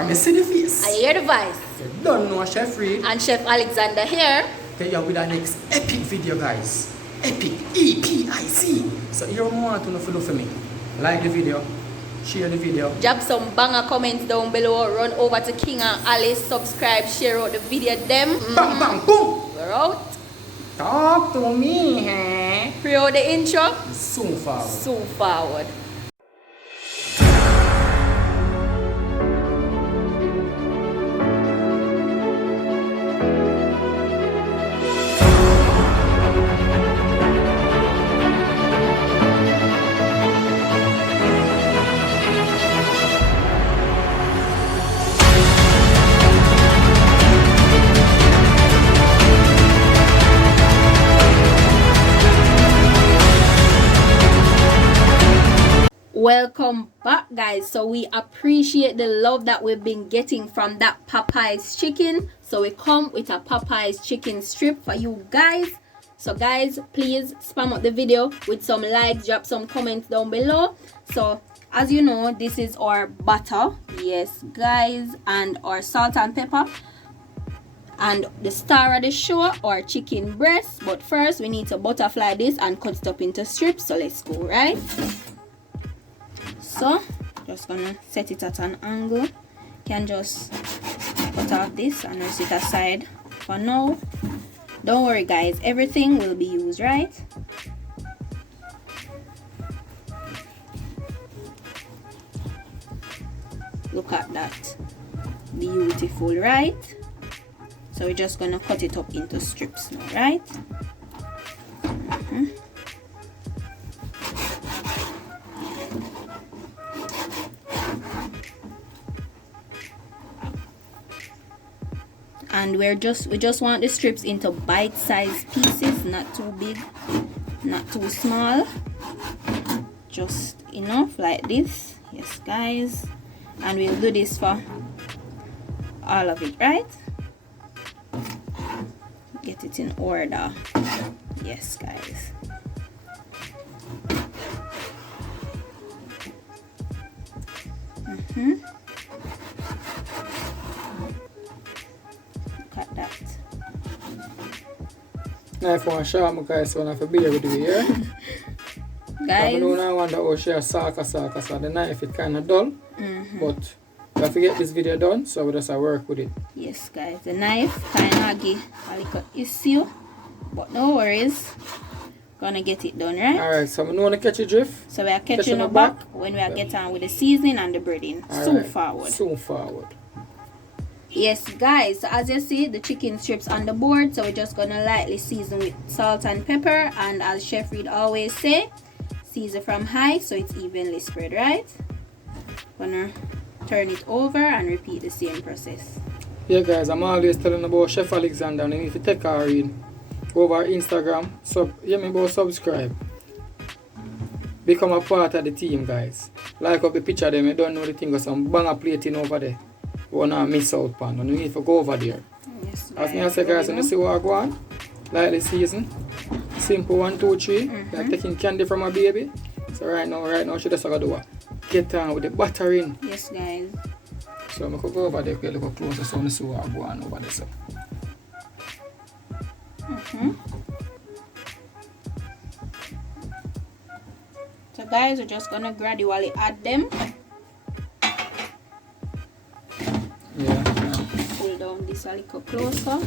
From your city face. I hear the voice. You don't know Chef Reid. And Chef Alexander here. Okay, yeah, with our next epic video, guys. Epic. E-P-I-C. So you want to know for me. Like the video. Share the video. Drop some banger comments down below. Run over to King and Alice. Subscribe. Share out the video. Them. Bang, bang, boom. We're out. Talk to me, huh? Pre-out the intro. Soon forward. Soon forward. Welcome back, guys. So we appreciate the love that we've been getting from that Popeye's chicken. So we come with a Popeye's chicken strip for you guys. So guys, please spam up the video with some likes, drop some comments down below. So as you know, this is our butter, yes guys, and our salt and pepper, and the star of the show, our chicken breast. But first we need to butterfly this and cut it up into strips. So let's go, right? So just gonna set it at an angle. Can just cut off this and rest it aside for now. Don't worry guys, everything will be used, right? Look at that, beautiful, right? So we're just gonna cut it up into strips now, right? And we just want the strips into bite-sized pieces, not too big, not too small, just enough like this. Yes guys, and we'll do this for all of it, right? Get it in order. Yes guys. Knife one sharp, guys, so I have to bear with you here. Guys, I don't wonder how she has so the knife it kind of dull. But we have to get this video done, so we just work with it. Yes, guys, the knife kind of give a little issue, but no worries. Gonna get it done, right? Alright, so we want to catch a drift. So we are catching it back when we are getting on with the seasoning and the breading. Soon forward. Soon forward. Yes guys, so as you see, the chicken strips on the board, so we're just gonna lightly season with salt and pepper, and as Chef Reid always say, season from high so it's evenly spread, right? Gonna turn it over and repeat the same process. Yeah guys, I'm always telling about Chef Alexander, and if you take our read over Instagram, subscribe, become a part of the team guys. Like up the picture them, you don't know the thing, got some banger plating over there. You wanna miss out on, and you need to go over there. Yes, as I say guys, when you see what I go on, like the season, simple 1, 2, 3, like taking candy from a baby. So right now she just gotta do what? Get on with the buttering. Yes guys. So I could go over there, get a little closer so I see what I go on over there. So guys, we're just gonna gradually add them. Pull down this a little closer.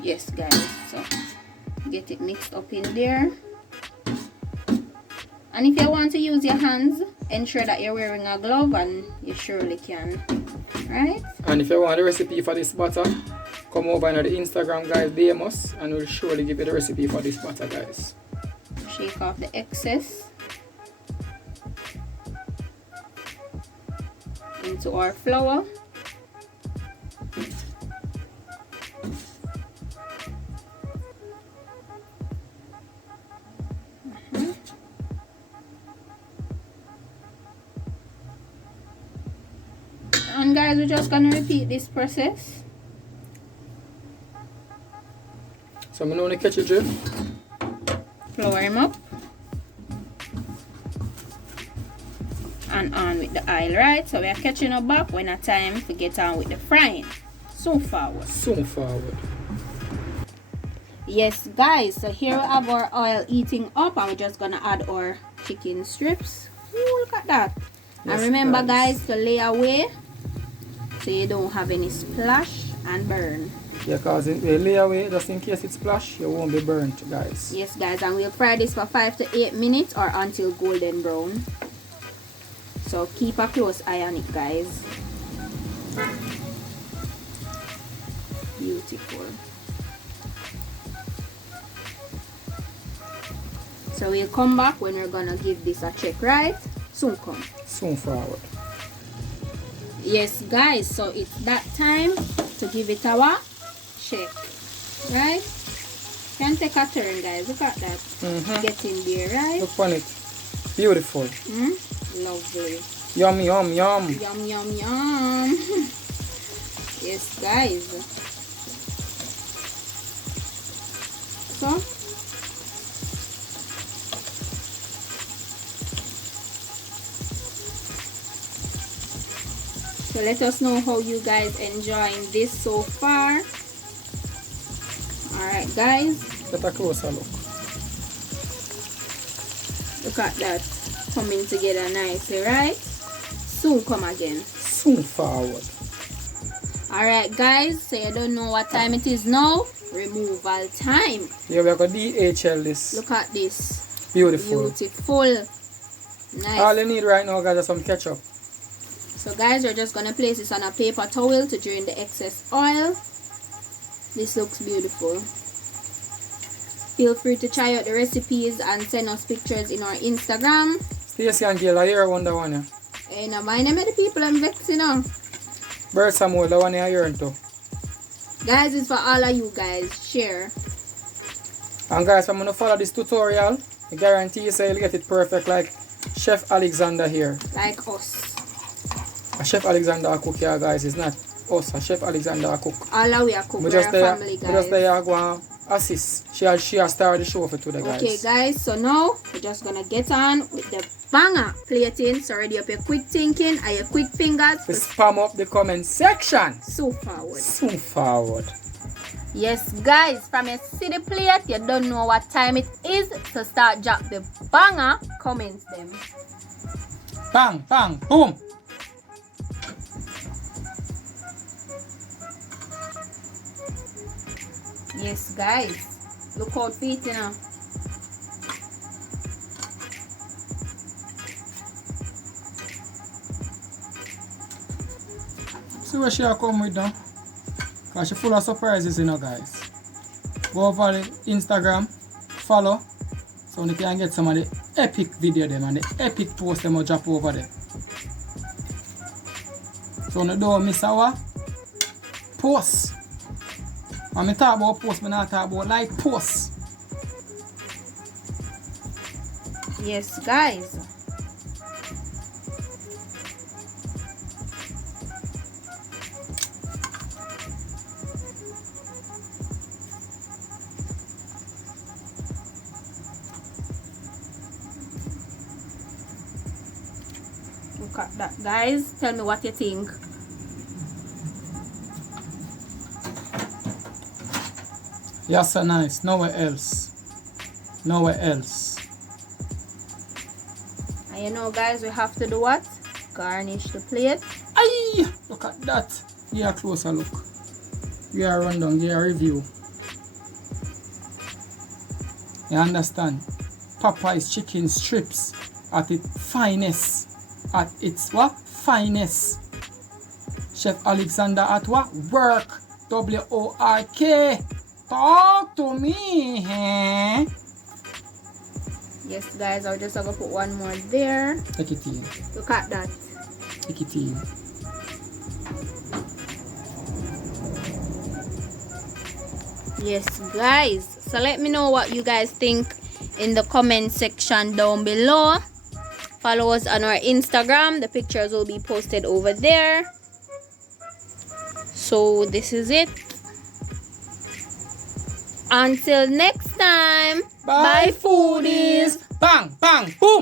Yes guys, so get it mixed up in there. And if you want to use your hands, ensure that you're wearing a glove, and you surely can, right? And if you want the recipe for this butter, come over on the Instagram guys, DM us, and we'll surely give you the recipe for this butter guys. Shake off the excess into our flour. And guys, we're just gonna repeat this process. So I'm gonna catch a drift. Flour him up. on with the oil, right? So we are catching up back when it's time to get on with the frying. So forward. Yes, guys, so here we have our oil heating up, and we're just gonna add our chicken strips. Ooh, look at that. Yes, and remember guys, to lay away so you don't have any splash and burn. Yeah, because if you lay away just in case it splash, you won't be burnt, guys. Yes, guys, and we'll fry this for 5 to 8 minutes or until golden brown. So keep a close eye on it, guys. Beautiful. So we'll come back when we're gonna give this a check, right? Soon come. Soon forward. Yes, guys, so it's that time to give it our check, right? Can take a turn, guys. Look at that. Getting there, right? Look on it. Beautiful. Lovely. Yum, yum, yum. Yum, yum, yum. Yes, guys. So let us know how you guys enjoying this so far. Alright, guys. Get a closer look. Look at that. Coming together nicely, right? Soon come again. Soon forward. Alright, guys. So you don't know what time it is now. Removal time. Yeah, we are going to DHL this. Look at this. Beautiful. Beautiful. Nice. All you need right now, guys, is some ketchup. So guys, we're just going to place this on a paper towel to drain the excess oil. This looks beautiful. Feel free to try out the recipes and send us pictures in our Instagram. Stacey and Gail, I hear wonder one. Hey, now my name of the people I'm vexing on. Bird Samuel, the one I hear too. Guys, it's for all of you guys. Share. And guys, I'm going to follow this tutorial. I guarantee you say you'll get it perfect like Chef Alexander here. Like us. A Chef Alexander a cook here, guys. It's not us. A Chef Alexander a cook. All of we are cook. We're a family, guys. We just there go and assist. She has started the show for today, guys. Okay, guys. So now we're just gonna get on with the banger plating. So ready up your quick thinking and your quick fingers. To spam up the comment section. So forward. So forward. Yes, guys. From your city plate, you don't know what time it is. So start drop the banger comments them. Bang, bang, boom. Yes, guys. Look out for it, you know. See where she come with now. Because she full of surprises, you know, guys. Go over the Instagram, follow, so you can get some of the epic video them and the epic post them will drop over there. So you don't miss our post. When I talk about post, I not talk about like post. Yes, guys. Look at that, guys. Tell me what you think. Yes, so nice. Nowhere else. Nowhere else. And you know, guys, we have to do what? Garnish the plate. Aye! Look at that. Give a closer look. Give a rundown. Give a review. You understand? Popeye's chicken strips at its finest. At its what? Finest. Chef Alexander at what? Work. W-O-R-K. Talk to me, eh? Yes, guys, I'll just have to put one more there. Take it in. Look at that. Take it in. Yes, guys. So let me know what you guys think in the comment section down below. Follow us on our Instagram. The pictures will be posted over there. So this is it. Until next time. Bye, foodies. Bang, bang, boom.